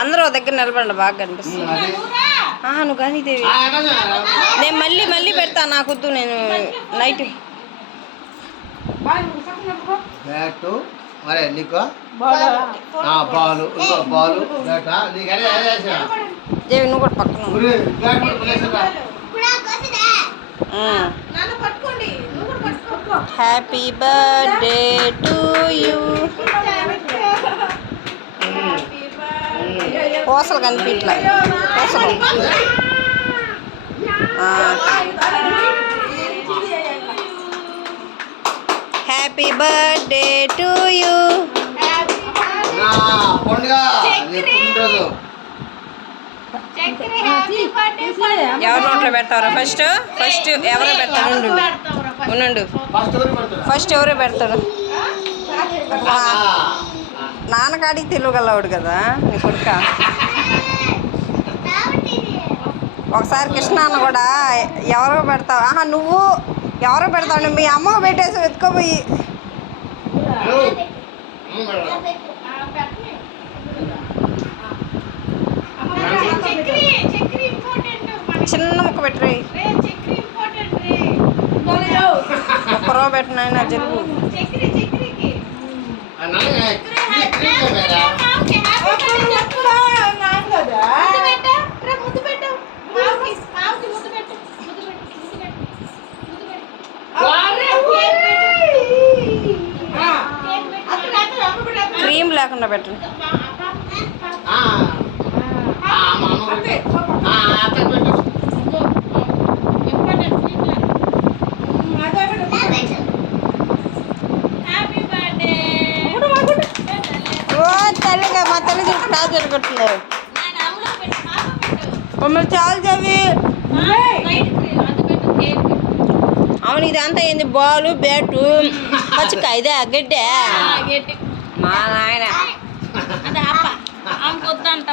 అందరూ దగ్గర నిలబడండి, బాగా కనిపిస్తుంది. నువ్వు కానీ దేవి, నేను మళ్ళీ పెడతా. నాకొద్దు, నేను నైట్ మరే నీకు బాలు ఇంకో బాలు దేవి నువ్వు కూడా పక్కన. Happy birthday to you. పూసలు కనిపించలే, పూసలు. Happy birthday to you. ఎవరి నోట్లో పెడతారు? ఫస్ట్ ఎవరో పెడతారు? ఉండు, ఫస్ట్ ఎవరో పెడతాడు? నాన్నగాడికి తెలియగలవాడు కదా నీ కొడుక. ఒకసారి కృష్ణ అన్న కూడా ఎవరో పెడతావు. నువ్వు ఎవరో పెడతావు? మీ అమ్మకు పెట్టేసి వెతుకోపోయి. చిన్న ముక్క పెట్టరు, ఒక్కరో పెట్టిన జరుగు. క్రీమ్ లేకుండా పెట్టండి. తల్లిగా మా తల్లి చూసి కాదు జరుగుతున్నారు. మమ్మల్ని చాలు చవి. అవును, ఇదంతా ఏంది? బాలు, బ్యాటు, పచ్చికాయ, ఇదే గడ్డే. మా నాయన అదే అప్ప వద్దంట.